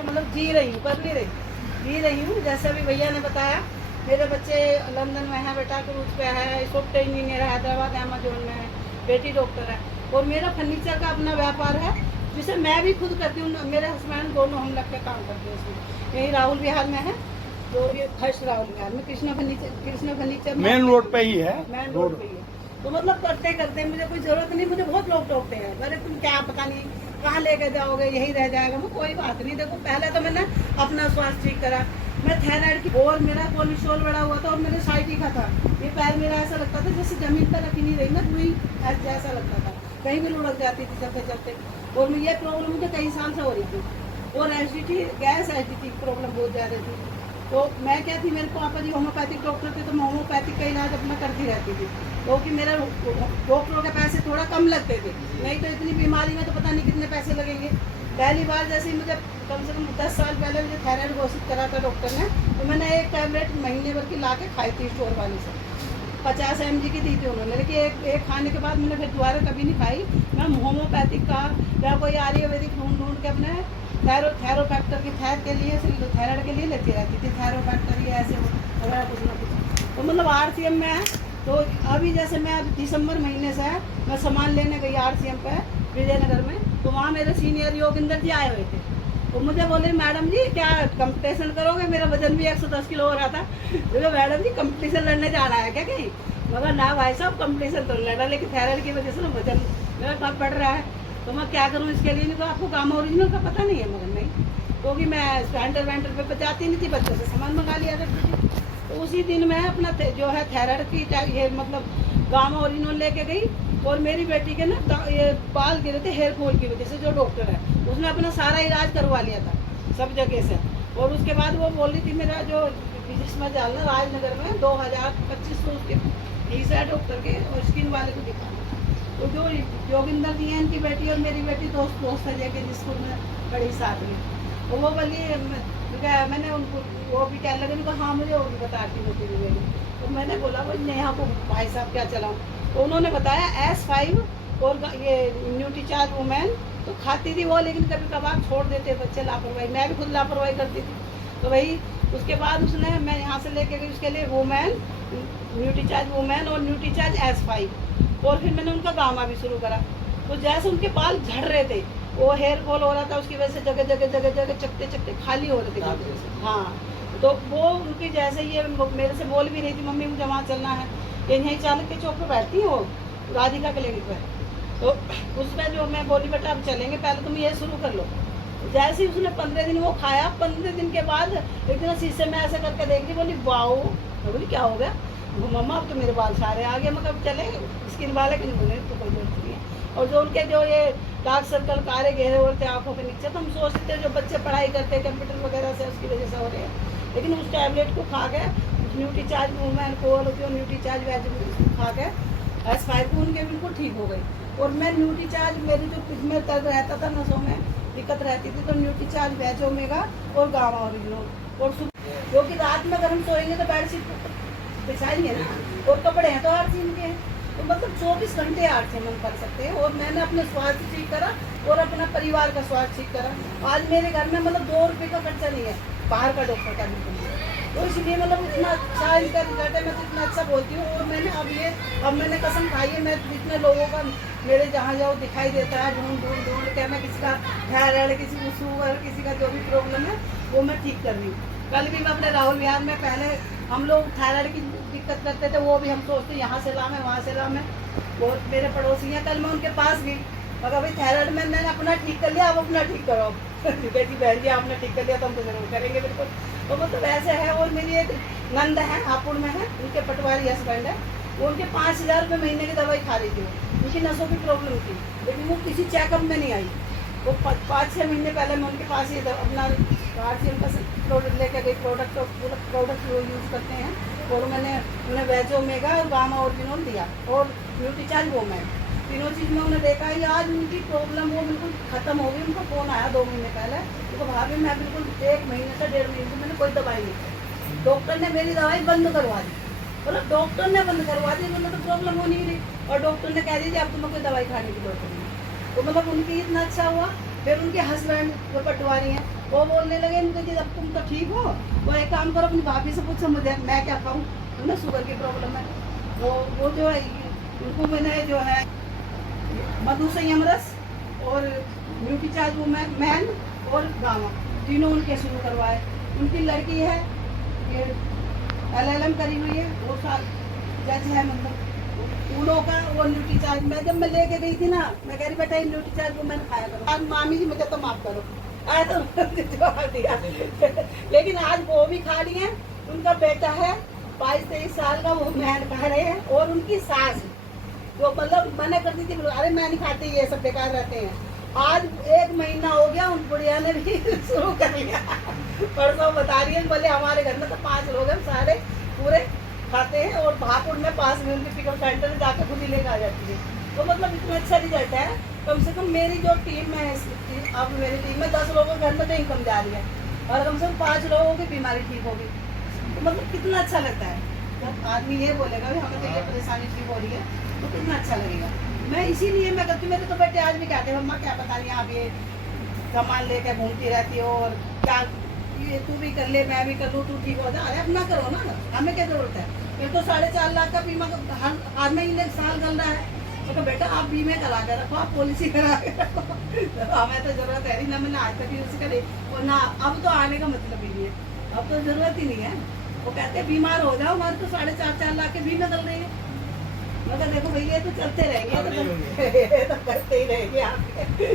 से मतलब जी रही हूँ, कर नहीं रही, जी रही हूँ। जैसे अभी भैया ने बताया, मेरे बच्चे लंदन में है, बेटा क्रूज पे है, सॉफ्टवेयर इंजीनियर है, हैदराबाद अमेजोन में है, बेटी डॉक्टर है, और मेरा फर्नीचर का अपना व्यापार है जिसे मैं भी खुद करती हूँ। मेरे हस्बैंड दोनों हम लग के काम करते हैं उसमें। यही राहुल विहार में है, तो ये फर्स्ट राहुल विहार में कृष्णा फर्नीचर मेन रोड पे ही है, मेन रोड पे ही है। तो मतलब करते करते मुझे कोई जरूरत नहीं, मुझे बहुत लोग टोकते हैं, अरे तुम क्या पता नहीं कहाँ लेके जाओगे, यही रह जाएगा। मैं कोई बात नहीं, देखो पहले तो मैंने अपना स्वास्थ्य ठीक करा, मैं थायराइड की, और मेरा कोलेस्ट्रॉल बढ़ा हुआ था, और मेरे साइटिका था, ये पैर मेरा ऐसा लगता था जैसे जमीन पर रखी नहीं रही ना, रुई जैसा लगता था, कहीं भी लुढ़क जाती थी चलते चलते। और ये प्रॉब्लम मुझे कई साल से हो रही थी, और एसिडिटी, गैस एसिडिटी प्रॉब्लम बहुत ज़्यादा थी। तो मैं क्या थी, मेरे पापा जी होम्योपैथिक डॉक्टर थे, तो मैं होम्योपैथिक का इलाज अपना करती रहती थी, क्योंकि मेरा डॉक्टरों के पैसे थोड़ा कम लगते थे, नहीं तो इतनी बीमारी में तो पता नहीं कितने पैसे लगेंगे। पहली बार जैसे ही मुझे कम से कम 10 साल पहले मुझे थायराइड घोषित करा था डॉक्टर ने, तो मैंने एक टैबलेट महीने भर की ला के खाई थी स्टोर वाले से, 50 mg की दी थी उन्होंने, लेकिन एक खाने के बाद मैंने फिर दोबारा कभी नहीं खाई। मैं होम्योपैथिक का या कोई आयुर्वेदिक ढूंढ के अपने थायरोफैक्टर की थायर के लिए, थायराइड के लिए लेती रहती थी, थायरोफैक्टर ये ऐसे वगैरह कुछ ना कुछ। तो मतलब RCM में है, तो अभी जैसे मैं अब दिसंबर महीने से है, मैं सामान लेने गई RCM पे विजयनगर में, तो वहाँ मेरे सीनियर योगिंदर जी आए हुए थे, तो मुझे बोले मैडम जी क्या कंपटीशन करोगे, मेरा वजन भी 110 किलो हो रहा था, बोले मैडम जी कंपटीशन लड़ने जा रहा है क्या कहीं, मगर ना भाई साहब कंपटीशन तो लड़ा, लेकिन थायराइड की वजह से ना वजन मेरा कम बढ़ रहा है, तो मैं क्या करूँ इसके लिए। नहीं तो आपको गामा ओरिजिनल का पता नहीं है, मगर नहीं, क्योंकि मैं स्टैंडर्ड वेंटर पे जाती नहीं थी, बच्चों से सामान मंगा लिया करती थी। तो उसी दिन मैं अपना जो है थायराइड की ये मतलब गामा ओरिजिनल लेके गई, और मेरी बेटी के ना ये बाल गिरे थे हेयर फॉल की वजह से, जो डॉक्टर है उसने अपना सारा इलाज करवा लिया था सब जगह से, और उसके बाद वो बोल रही थी मेरा जो जिसमें जाना राजनगर में 2025 को उसके फीस है डॉक्टर के, और स्किन वाले को दिखाना। तो जो योगिंदर जी हैं, इनकी बेटी और मेरी बेटी दोस्त है जाके जिसको मैं बड़ी साथ में, तो वो बोली मैंने उनको, वो भी कहने लगे, उनको हाँ मुझे वो भी बताती होती थी मेरी, तो मैंने बोला वो नेहा को भाई साहब क्या चलाऊँ, तो उन्होंने बताया S5 और ये न्यूट्रीचार्ज वुमेन, तो खाती थी वो, लेकिन कभी कभार छोड़ देते बच्चे लापरवाही, मैं भी खुद लापरवाही करती थी। तो वही उसके बाद उसने, मैं यहाँ से लेके गई उसके लिए वुमेन, न्यूट्रीचार्ज वुमेन और न्यूट्रीचार्ज S5, और फिर मैंने उनका गामा भी शुरू करा। तो जैसे उनके बाल झड़ रहे थे, वो हेयर फॉल हो रहा था, उसकी वजह से जगह चकते चकते खाली हो रहे थे। हाँ, तो वो उनकी जैसे ये मेरे से बोल भी रही थी, मम्मी मुझे वहाँ चलना है, यहीं चाणक्य चौक पर बैठती है वो राधिका क्लिनिक पर, तो उसमें जो मैं बोली बेटा अब चलेंगे, पहले तुम ये शुरू कर लो। जैसे ही उसने 15 दिन वो खाया, 15 दिन के बाद एक दिन शीशे में ऐसे करके देख ली, बोली वाओ, मैं बोली क्या हो गया, वो मम्मा अब तो मेरे बाल सारे आ गए, मतलब चले स्किन वाले के बोले तो कोई जरूरत नहीं है। और जो उनके जो ये डार्क सर्कल काले गहरे हो रहे थे आँखों के नीचे, तो हम सोचते थे जो बच्चे पढ़ाई करते हैं कंप्यूटर वगैरह से उसकी वजह से हो रहे हैं, लेकिन उस टैबलेट को खा के, न्यूट्रीचार्ज वुमेन को और जो न्यूट्रीचार्ज वेजिटेबल खा के S5 को उनके बिल्कुल ठीक हो गई। और मैं न्यूट्रीचार्ज, मेरी जो पिछमें दर्द रहता था नसों में दिक्कत रहती थी, तो न्यूट्रीचार्ज वेज ओमेगा और गामा ओरिजिनल, और क्योंकि रात में अगर हम सोएंगे तो बेडशीट बिछाएंगे ना, और कपड़े हैं तो RCM के हैं, तो मतलब 24 घंटे RCM हम कर सकते हैं। और मैंने अपने स्वास्थ्य ठीक करा और अपना परिवार का स्वास्थ्य ठीक करा। आज मेरे घर में मतलब 2 रुपये का खर्चा नहीं है बाहर का डॉक्टर का बिल्कुल नहीं। तो इसलिए मतलब इतना अच्छा इनका रिजल्ट है, मैं तो इतना अच्छा बोलती हूँ। और मैंने अब मैंने कसम खाई है, मैं जितने लोगों का मेरे जहाँ जाओ दिखाई देता है, ढूंढ के मैं किसी का थायराइड, किसी को शुगर, किसी का जो भी प्रॉब्लम है वो मैं ठीक कर रही हूँ। कल भी मैं अपने राहुल विहार में, पहले हम लोग थायराइड की दिक्कत करते थे, वो भी हम सोचते यहाँ से लामे वहाँ से लामे, वो मेरे पड़ोसी हैं, कल मैं उनके पास गई, मगर भाई थायराइड में मैंने अपना ठीक कर लिया, आप अपना ठीक करो। बेटी बहन जी आपने ठीक कर लिया तो हम तो जरूर करेंगे बिल्कुल। तो मतलब ऐसे है। और मेरी एक नंद है, हापुड़ में है, उनके पटवारी हस्बैंड है, वो उनके 5,000 रुपये महीने की दवाई खा रही थी, उनकी नसों की प्रॉब्लम थी, लेकिन वो किसी चेकअप में नहीं आई। वो 5-6 महीने पहले मैं उनके पास ही अपना RCM का प्रोडक्ट लेकर गई, प्रोडक्ट वो यूज़ करते हैं, और मैंने उन्हें वेज ओमेगा और गामा ओरिजिनल दिया और न्यूट्रीचार्ज वो मैं तीनों चीज़ में उन्हें देखा है। आज उनकी प्रॉब्लम वो बिल्कुल ख़त्म हो गई। उनका फ़ोन आया 2 महीने पहले, उनको भाभी मैं बिल्कुल 1 महीने से 1.5 महीने से मैंने कोई दवाई नहीं खाई, डॉक्टर ने मेरी दवाई बंद करवा दी। मतलब डॉक्टर ने बंद करवा दी, मतलब तो प्रॉब्लम हो नहीं रही, और डॉक्टर ने कह दी अब तुम्हें कोई दवाई खाने की जरूरत नहीं। तो मतलब उनकी इतना अच्छा हुआ। फिर उनके हस्बैंड जो पटवारी हैं, वो बोलने लगे इनको कि जब तुम तो ठीक हो, वो एक काम करो अपनी भाभी से पूछो मुझे मैं क्या खाऊं, उन्हें शुगर की प्रॉब्लम है। वो जो है उनको मैंने जो है मधु संयम रस और ब्यूटी चार्ज मैन और गावा तीनों उनके शुरू करवाए। उनकी लड़की है ये LLM करी हुई है, वो साल जज है, मतलब उनों का वो न्यूट्री चार्ज मैं जब मैं लेके गई थी ना, मैं कह रही बेटा ये न्यूट्री चार्ज वो मैंने खाया करो। आज मामी जी मुझे तो माफ करो आज तो जवाब दिया लेकिन आज वो भी खा रही है। उनका बेटा है 22-23 साल का, वो मैन खा रहे हैं। और उनकी सास वो मतलब मना करती थी, अरे मैं नहीं खाती ये सब बेकार रहते हैं। आज 1 महीना हो गया उन बुढ़िया ने भी शुरू कर लिया। परसों बता रही है बोले हमारे घर में तो 5 लोग हैं, सारे पूरे खाते हैं और भापुर में पास में उनके पिकअप सेंटर जाकर खुद ही लेकर आ जाती है। तो मतलब इतना अच्छा रिजल्ट है। कम से कम मेरी जो टीम है अब मेरी टीम में 10 लोगों के घर में तो इनकम जा रही है और कम से कम 5 लोगों की बीमारी ठीक होगी। तो मतलब कितना अच्छा लगता है जब आदमी ये बोलेगा हमें तो ये परेशानी ठीक हो रही है, तो कितना अच्छा लगेगा। मैं इसीलिए मैं करती हूँ। मेरे तो बेटे आज भी कहते हैं मम्मा क्या पता नहीं आप ये सामान लेकर घूमती रहती हो और क्या ये तू भी कर ले मैं भी कर लूँ, तू ठीक हो जा। अरे अब ना करो ना, हमें क्या जरूरत है। फिर तो 4.5 लाख का बीमा हर महीने साल चल रहा है। तो बेटा आप बीमे करा के रखो, आप पॉलिसी करा के रखो। तो हमें तो जरूरत है नहीं ना, मैंने आज तक यूज करे और ना अब तो आने का मतलब ही नहीं है, अब तो जरूरत ही नहीं है। वो कहते हैं बीमार हो जाओ, हमारे तो 4.5 लाख के बीमे चल रही है। मगर देखो भैया तो चलते रहेंगे तो करते ही रहेंगे आपके।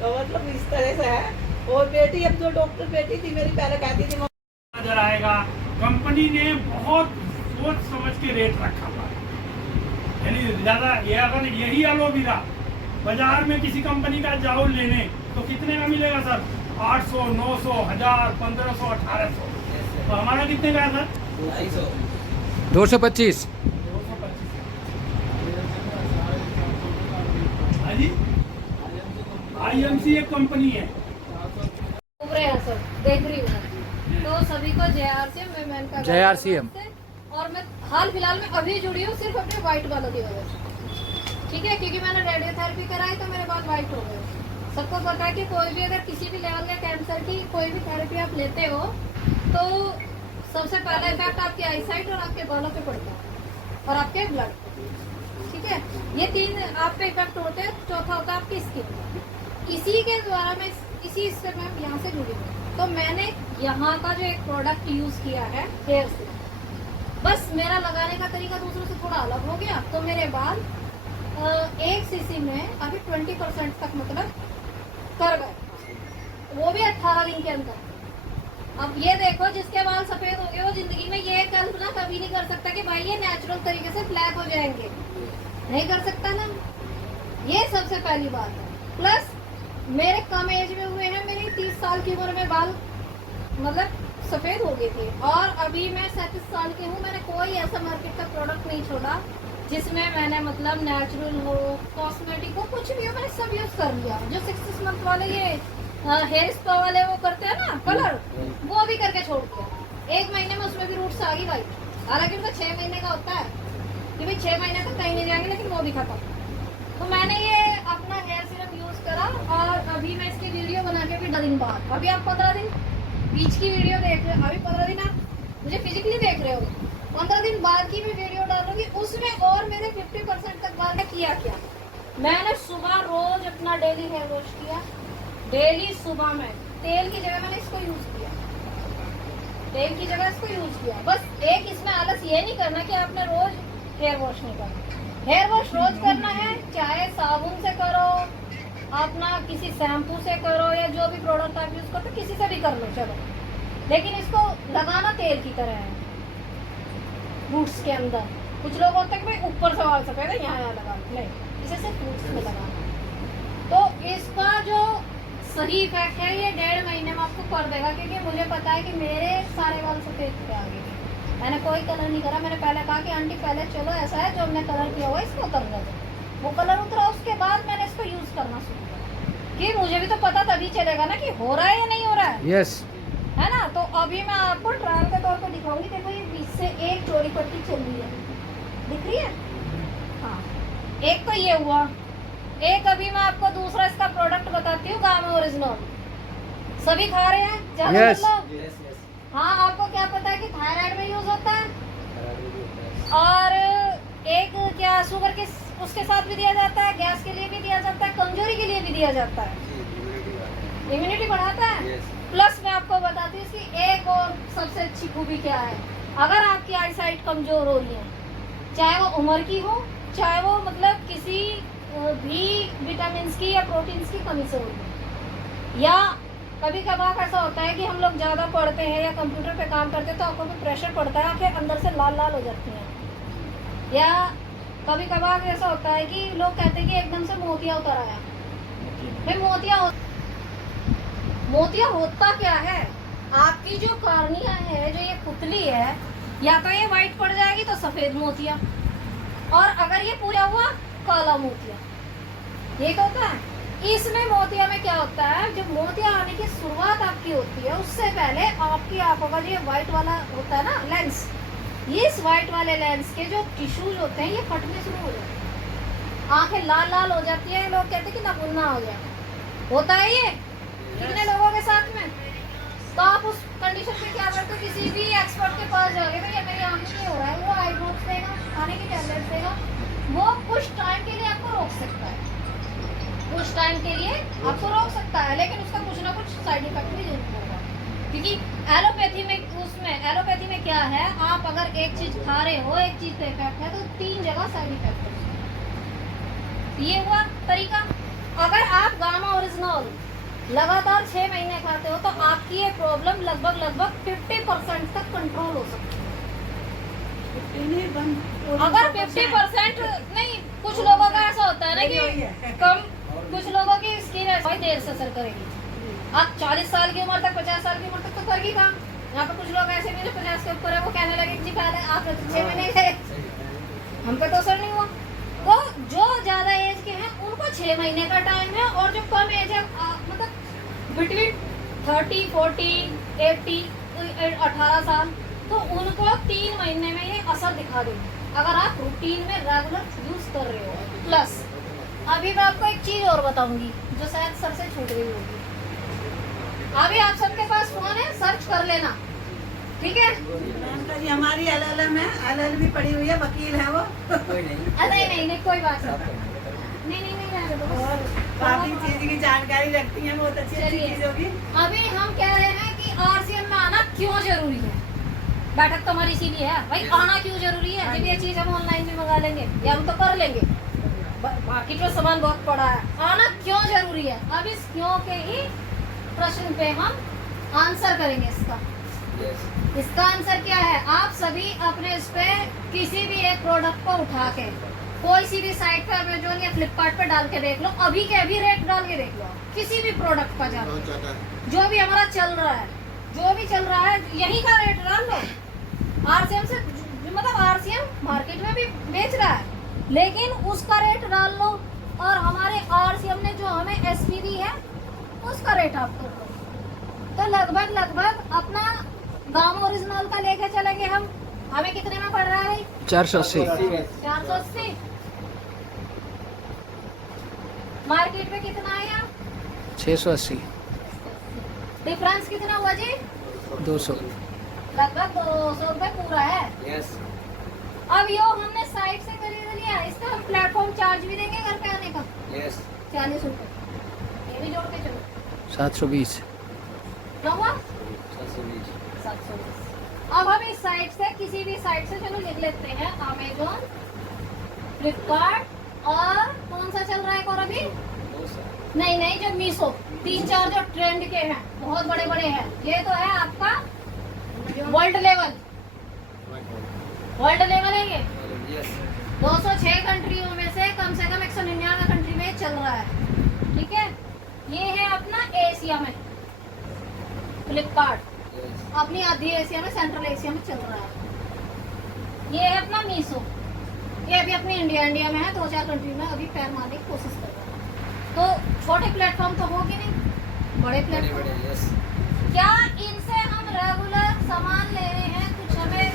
तो मतलब इस तरह से है। और बेटी अब जो डॉक्टर बेटी थी मेरी पहले कहती थी नजर आएगा। कंपनी ने बहुत सोच समझ के रेट रखा हुआ है, यानी ज्यादा ये अगर यही एलोवेरा बाजार में किसी कंपनी का जाओ लेने तो कितने का मिलेगा सर? 800, 900, 1000, 1500, 1800। तो हमारा कितने का है सर? 225। हाँ जी, IMC एक कंपनी है। उभरे हैं सर, देख रही हूँ। तो सभी को JRCM और मैं हाल फिलहाल में अभी जुड़ी हूँ सिर्फ अपने व्हाइट बालों की वजह से। ठीक है, क्योंकि मैंने रेडियोथेरेपी कराई तो मेरे बाल व्हाइट हो गए। सबको पता है कि कोई भी अगर किसी भी लेवल का कैंसर की कोई भी थेरेपी आप लेते हो तो सबसे पहला इफेक्ट आपकी आईसाइट और आपके बालों पे पड़ता है और आपके ब्लड। ठीक है, ये 3 आप पे इफेक्ट होते हैं। चौथा होता है आपकी स्किन। इसी के द्वारा मैं इसी से मैं यहाँ से जुड़ी हूँ। तो मैंने यहाँ का जो एक प्रोडक्ट यूज किया है हेयर से, बस मेरा लगाने का तरीका दूसरों से थोड़ा अलग हो गया। तो मेरे बाल 1 सीसी में अभी 20% तक मतलब कर गए, वो भी 18 दिन के अंदर। अब ये देखो जिसके बाल सफेद हो गए वो जिंदगी में ये कल्पना कभी नहीं कर सकता कि भाई ये नेचुरल तरीके से ब्लैक हो जाएंगे, नहीं कर सकता ना। ये सबसे पहली बात है। प्लस मेरे कम एज में हुए हैं, मेरी 30 साल की उम्र में बाल मतलब सफेद हो गए थे और अभी मैं 37 साल की हूँ। मैंने कोई ऐसा मार्केट का प्रोडक्ट नहीं छोड़ा जिसमें मैंने मतलब नेचुरल हो, कॉस्मेटिक हो, कुछ भी हो, मैंने सब यूज कर लिया। जो 6 मंथ वाले ये हेयर स्पा वाले वो करते हैं ना कलर, वो भी करके छोड़ दिया। 1 महीने में उसमें भी रूट्स आ गई भाई। हालांकि उनका 6 महीने का होता है कि भाई 6 महीने तक कहीं नहीं जाएंगे, लेकिन वो भी खत्म। तो मैंने ये अपना हेयर सीरम यूज करा और अभी मैं इसकी वीडियो बना के भी 10 दिन बाद, अभी आप 15 दिन बीच की वीडियो देख रहे हो, अभी 15 दिन आप मुझे फिजिकली देख रहे हो, 15 दिन बाद की भी वीडियो डालूंगी उसमें। और मेरे 50% तक बाल किया क्या, मैंने सुबह रोज अपना डेली हेयर वॉश किया। डेली सुबह में तेल की जगह मैंने इसको यूज किया, तेल की जगह इसको यूज किया। बस एक इसमें आलस ये नहीं करना कि आपने रोज हेयर वॉश नहीं करना। हेयर वॉश रोज करना है, चाहे साबुन से करो, अपना किसी शैम्पू से करो या जो भी प्रोडक्ट आप यूज करते किसी से भी कर लो चलो, लेकिन इसको लगाना तेल की तरह है रूट्स के अंदर। कुछ लोग होते हैं कि भाई ऊपर से बाल सफेद है यहाँ लगा, नहीं, इसे सिर्फ रूट्स में लगाना। तो इसका जो सही इफेक्ट है ये 1.5 महीने में आपको कर देगा, क्योंकि मुझे पता है कि मेरे सारे बाल सफेद पे आ गए। मैंने कोई कलर नहीं करा। मैंने पहले कहा कि आंटी पहले चलो ऐसा है जो हमने कलर किया हुआ है इसको उतरने दो। वो कलर उतरा, उसके बाद मैंने इसको यूज करना शुरू किया कि मुझे भी तो पता तभी चलेगा ना कि हो रहा है या नहीं हो रहा है। यस, है ना। तो अभी मैं आपको ट्रायल के तौर पर दिखाऊंगी। देखो ये बीच से एक चोरी पट्टी चल रही है, दिख रही है? हाँ, एक तो ये हुआ। एक अभी मैं आपको दूसरा इसका प्रोडक्ट बताती हूँ, गामा ओरिजिनल। सभी खा रहे हैं ज्यादा Yes. मतलब हाँ, आपको क्या पता है कि थायराइड में यूज होता है और एक क्या शुगर के उसके साथ भी दिया जाता है, गैस के लिए भी दिया जाता है, कमजोरी के लिए भी दिया जाता है, इम्यूनिटी बढ़ाता है। प्लस मैं आपको बताती हूँ इसकी एक और सबसे अच्छी खूबी क्या है। अगर आपकी आई साइट कमजोर हो रही है, चाहे वो उम्र की हो, चाहे वो मतलब किसी भी विटामिन की या प्रोटीन की कमी से हो रही है, या कभी कभार ऐसा होता है कि हम लोग ज़्यादा पढ़ते हैं या कंप्यूटर पे काम करते हैं तो आंखों पे प्रेशर पड़ता है, आंखें अंदर से लाल लाल हो जाती हैं, या कभी कभार ऐसा होता है कि लोग कहते हैं कि एकदम से मोतिया उतर आया। भाई मोतिया होता क्या है, आपकी जो कार्निया है, जो ये पुतली है, या तो ये वाइट पड़ जाएगी तो सफेद मोतिया, और अगर ये पूरा हुआ काला मोतिया, ये क्या होता है। इसमें मोतिया में क्या होता है, जब मोतिया आने की शुरुआत आपकी होती है उससे पहले आपकी आंखों का जो व्हाइट वाला होता है ना लेंस, इस व्हाइट वाले लेंस के जो टिश्यूज होते हैं ये फटने शुरू हो जाते हैं, आंखें लाल लाल हो जाती है, लोग कहते हैं कि नपुन्ना हो गया। होता है ये कितने लोगों के साथ में। तो आप उस कंडीशन में क्या करते हो, किसी भी एक्सपर्ट के पास जाओगे, भैया मेरी आंख में हो रहा है, वो आई ड्रॉप्स देगा, खाने की टैबलेट्स देगा, वो कुछ टाइम के लिए आपको रोक सकता है, कुछ टाइम के लिए आपको रोक सकता है, लेकिन उसका कुछ ना कुछ साइड इफेक्ट भी जरूर होगा। क्योंकि एलोपैथी में क्या है, आप अगर एक चीज खा रहे हो, एक चीज का इफेक्ट है तो 3 जगह साइड इफेक्ट है। ये हुआ तरीका। अगर आप गामा ओरिजिनल लगातार 6 महीने खाते हो तो आपकी ये प्रॉब्लम लगभग 50% तक कंट्रोल हो सकती है। अगर 50% नहीं, कुछ लोगों का ऐसा होता है ना कि कम, कुछ लोगों की स्किन ऐसा देर से असर करेगी। आप 40 साल की उम्र तक, 50 साल की उम्र तक तो करेगी काम। यहाँ पर कुछ लोग ऐसे भी जो 50 के ऊपर है, वो कहने लगे जी पहले आप 6 महीने थे, हम पे तो असर नहीं हुआ। तो जो ज्यादा एज के हैं उनको 6 महीने का टाइम है, और जो कम एज है मतलब बिटवीन 30, 40, 80, 18 साल, तो उनको 3 महीने में ये असर दिखा देंगे अगर आप रूटीन में रेगुलर यूज कर रहे हो। प्लस अभी मैं आपको एक चीज और बताऊंगी जो शायद सर से छूट गई होगी। अभी आप सबके पास फोन है, सर्च कर लेना, ठीक है। जी हमारी LLM है, LLB पढ़ी हुई है, वकील है वो। नहीं कोई बात नहीं, रहने दो। और काफी चीज की जानकारी रखती हैं, बहुत अच्छी चीज होगी। अभी हम कह रहे हैं कि RCM में आना क्यों जरूरी है। बैठक तो हमारी इसीलिए है भाई, आना क्यों जरूरी है। जब ये चीज हम ऑनलाइन भी मंगा लेंगे या हम तो कर लेंगे, बाकी तो सामान बहुत पड़ा है, आना क्यों जरूरी है। अब इस क्यों के ही प्रश्न पे हम आंसर करेंगे। इसका आंसर क्या है, आप सभी अपने इस पे किसी भी एक प्रोडक्ट को उठा के कोई सी भी साइट पे, अमेजोन या फ्लिपकार्ट पे डाल के देख लो, अभी के अभी रेट डाल के देख लो, किसी भी प्रोडक्ट का जाओ, जो भी हमारा चल रहा है, जो भी चल रहा है यही का रेट डाल लो। RCM से मतलब RCM मार्केट में भी बेच रहा है, लेकिन उसका रेट डाल लो, और हमारे RCM ने जो हमें SP दी है उसका रेट आप कर लो, तो लगभग अपना गांव ओरिजिनल का लेके चलेंगे हम। हमें कितने में पड़ रहा है भाई? 480। 480। मार्केट में कितना आया? 680। डिफरेंस कितना हुआ जी? 200। लगभग 200 रुपए पूरा है। यस। अब यो हमने साइट से खरीद लिया, इसका हम प्लेटफॉर्म चार्ज भी देंगे घर पे आने का। यस। 40 रुपए, ये भी जोड़ के चलो। 720। क्या हुआ? 720। अब हम इस साइट से, किसी भी साइट से चलो लिख लेते हैं, अमेजोन, फ्लिपकार्ट, और कौन सा चल रहा है और अभी नहीं जो मीशो, 3-4 जो ट्रेंड के हैं, बहुत बड़े हैं। ये तो है आपका वर्ल्ड लेवल है ये। 206 कंट्रियों में से कम 199 कंट्री में चल रहा है, ठीक है। ये है अपना एशिया में फ्लिपकार्ट, अपनी आधी एशिया में, सेंट्रल एशिया में चल रहा है। ये है अपना मीशो, ये अभी अपनी इंडिया में है, 2-4 कंट्री में अभी पैर मारने की कोशिश कर रहा है। तो छोटे प्लेटफॉर्म तो होगी नहीं, बड़े प्लेटफॉर्म। क्या इनसे हम रेगुलर सामान ले रहे हैं, कुछ हमें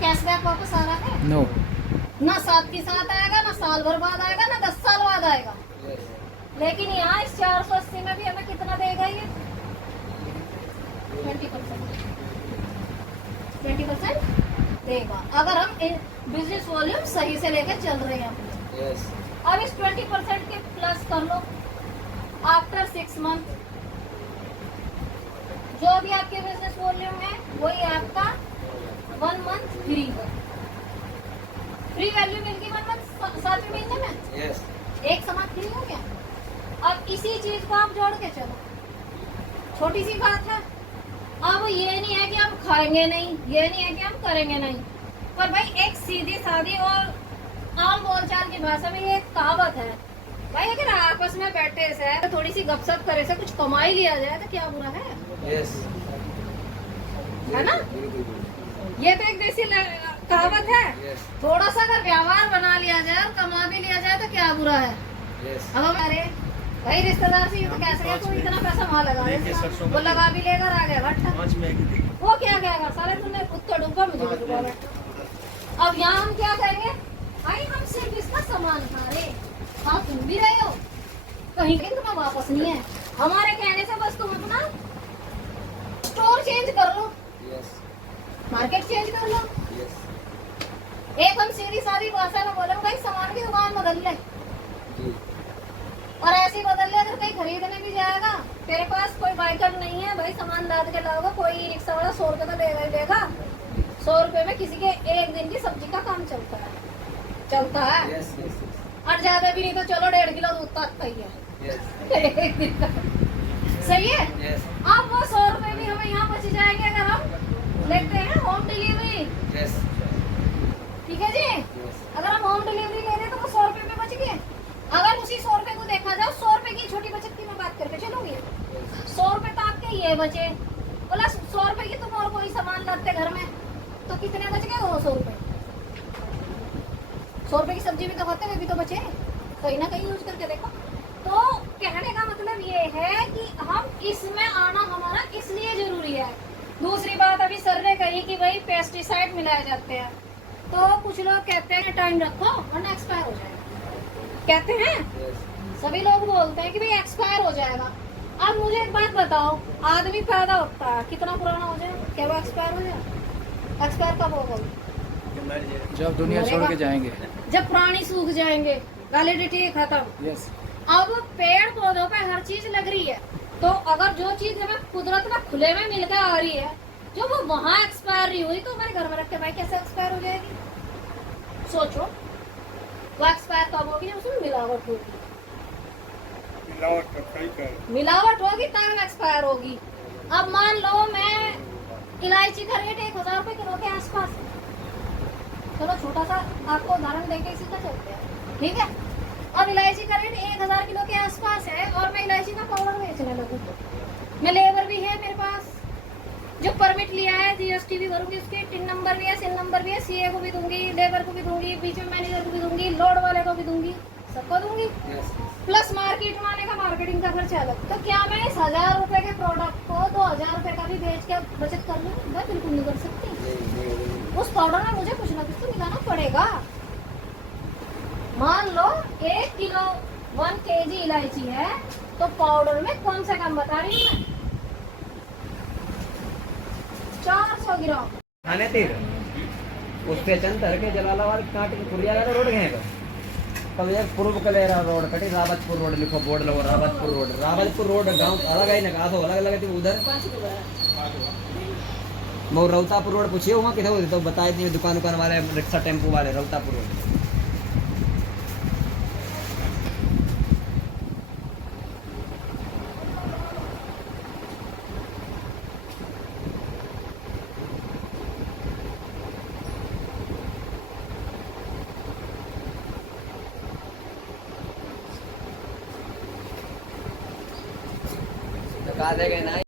कैशबैक वापस आ रहा है? नो। ना साथ के साथ आएगा, ना साल भर बाद आएगा, ना 10 साल बाद आएगा। लेकिन यहाँ इस 480 में भी हमें कितना देगा ये 20% देगा, अगर हम बिजनेस वॉल्यूम सही से लेकर चल रहे हैं अपने। यस अब इस 20% के प्लस कर लो आफ्टर 6 मंथ, जो भी आपके बिजनेस वॉल्यूम है वही आपका 1 मंथ फ्री है। फ्री वैल्यू मिलती 1 मंथ 7वें महीने में। यस एक समान फ्री हो गया। अब इसी चीज को आप जोड़ के चलो, छोटी सी बात है। अब ये नहीं है कि हम खाएंगे नहीं, ये नहीं है कि हम करेंगे नहीं, पर भाई एक सीधी सादी और आम बोलचाल की भाषा में ये एक कहावत है भाई, अगर आपस में बैठे से तो थोड़ी सी गपशप करे से कुछ कमाई लिया जाए तो क्या बुरा है? यस है ना? ये तो एक देसी कहावत है। यस थोड़ा सा अगर व्यवहार बना लिया जाए और कमा भी लिया जाए तो क्या बुरा है? यस अब हम अरे भाई रिश्तेदार से ये तो कह सके तू इतना पैसा वहाँ लगा देगा, वो लगा भी लेकर आ गया भट्टा, वो क्या कहेगा साले तुमने खुद तो डूबा मुझे भी डूबा बैठा। अब यहाँ हम क्या करेंगे भाई, हम सिर्फ इसका सामान खा रहे, हाँ तुम भी रहे हो कहीं कहीं तुम्हें वापस नहीं है, हमारे कहने से बस तुम अपना स्टोर चेंज कर लो, यस मार्केट चेंज कर लो। यस एक हम सीधी सादी भाषा में बोले भाई सामान की दुकान बदल ले, जी और ऐसे ही बदल ले। अगर कहीं खरीदने भी जाएगा, तेरे पास कोई बाइकर नहीं है भाई, सामान लाद के लाओगे, कोई रिक्शा वाला 100 रुपए तो देगा ही देगा। 100 रुपए में किसी के एक दिन की सब्जी का काम चलता है। यस यस और ज्यादा भी नहीं तो चलो 1.5 किलो दूध तो आता ही है यस एक दिन का। सही है। यस अब वो 100 रुपए भी हमें यहाँ बच जाएंगे अगर हम लेते हैं होम डिलीवरी। यस ठीक है जी, यस अगर हम होम डिलीवरी ले रहे हैं तो वो 100 रुपए में बच गए। अगर उसी 100 रुपए को देखा जाए, 100 रुपए की छोटी बचत की मैं बात करके चलूंगी, 100 रुपए तो आपके ये बचे, बोला 100 रुपए की तुम और कोई सामान लाते घर में तो कितने बच गए? 200 रुपए। 100 रुपए की सब्जी भी तो खाते हुए भी तो बचे, कहीं ना कहीं यूज करके देखो। तो कहने का मतलब ये है कि हम इसमें आना हमारा इसलिए जरूरी है। दूसरी बात अभी सर ने कही कि भाई पेस्टिसाइड मिलाए जाते हैं, तो कुछ लोग कहते हैं टाइम रखो वरना एक्सपायर हो जाएगा, कहते हैं सभी लोग बोलते हैं कि भाई एक्सपायर हो जाएगा। अब मुझे एक बात बताओ, आदमी पैदा होता है कितना पुराना हो जाए, क्या वो एक्सपायर हो जाए? एक्सपायर कब होगा? जब दुनिया छोड़ के जाएंगे। जब प्राणी सूख जाएंगे, वैलिडिटी खत्म। यस अब पेड़ पौधों पे हर चीज लग रही है, तो अगर जो चीज हमें कुदरत में खुले में मिलकर आ रही है, जो वो वहाँ एक्सपायर नहीं हुई तो हमारे घर में रख के भाई कैसे एक्सपायर हो जाएगी? सोचो, वो एक्सपायर कब होगी? जब उसमें मिलावट होगी, मिलावट होगी तब एक्सपायर होगी। अब मान लो मैं इलायची का रेट 1000 रुपए किलो के आसपास, चलो छोटा सा आपको उदाहरण देके इसी का चलते हैं, ठीक है? अब इलायची का रेट 1000 किलो के आसपास है और मैं इलायची का पाउडर बेचने लगूँ, मैं लेबर भी है मेरे पास, जो परमिट लिया है जीएसटी भी भरूंगी, उसके टिन नंबर भी है, सिन नंबर भी है, सीए को भी दूंगी, लेबर को भी दूंगी, बीच में मैनेजर को भी दूंगी, लोड वाले को भी दूंगी, सबको दूंगी, प्लस मार्केट में आने का मार्केटिंग का खर्चा अलग। तो क्या मैं इस 1000 रुपए के प्रोडक्ट को 2000 रुपए का भी बेच के बचत कर लूँ? मैं बिल्कुल नहीं कर सकती। उस पाउडर में मुझे कुछ ना कुछ तो मिलाना पड़ेगा। मान लो 1 किलो 1 kg इलायची है, तो पाउडर में कम से कम बता रही हूँ मैं 400 ग्राम। थाने तीर उस पे चंतर के जलालाबाद काट के पुरिया रोड गए तब एक पूर्व कलेरा रोड कटी रावतपुर रोड लिखो बोर्ड लगो रावतपुर रोड गांव अलग है ना आधो अलग अलग थी उधर वो रौतापुर रोड पूछिए वहाँ किधर तो बताए थे दुकान वाले रिक्शा टेम्पो वाले रौतापुर रोड। कहा देगा ना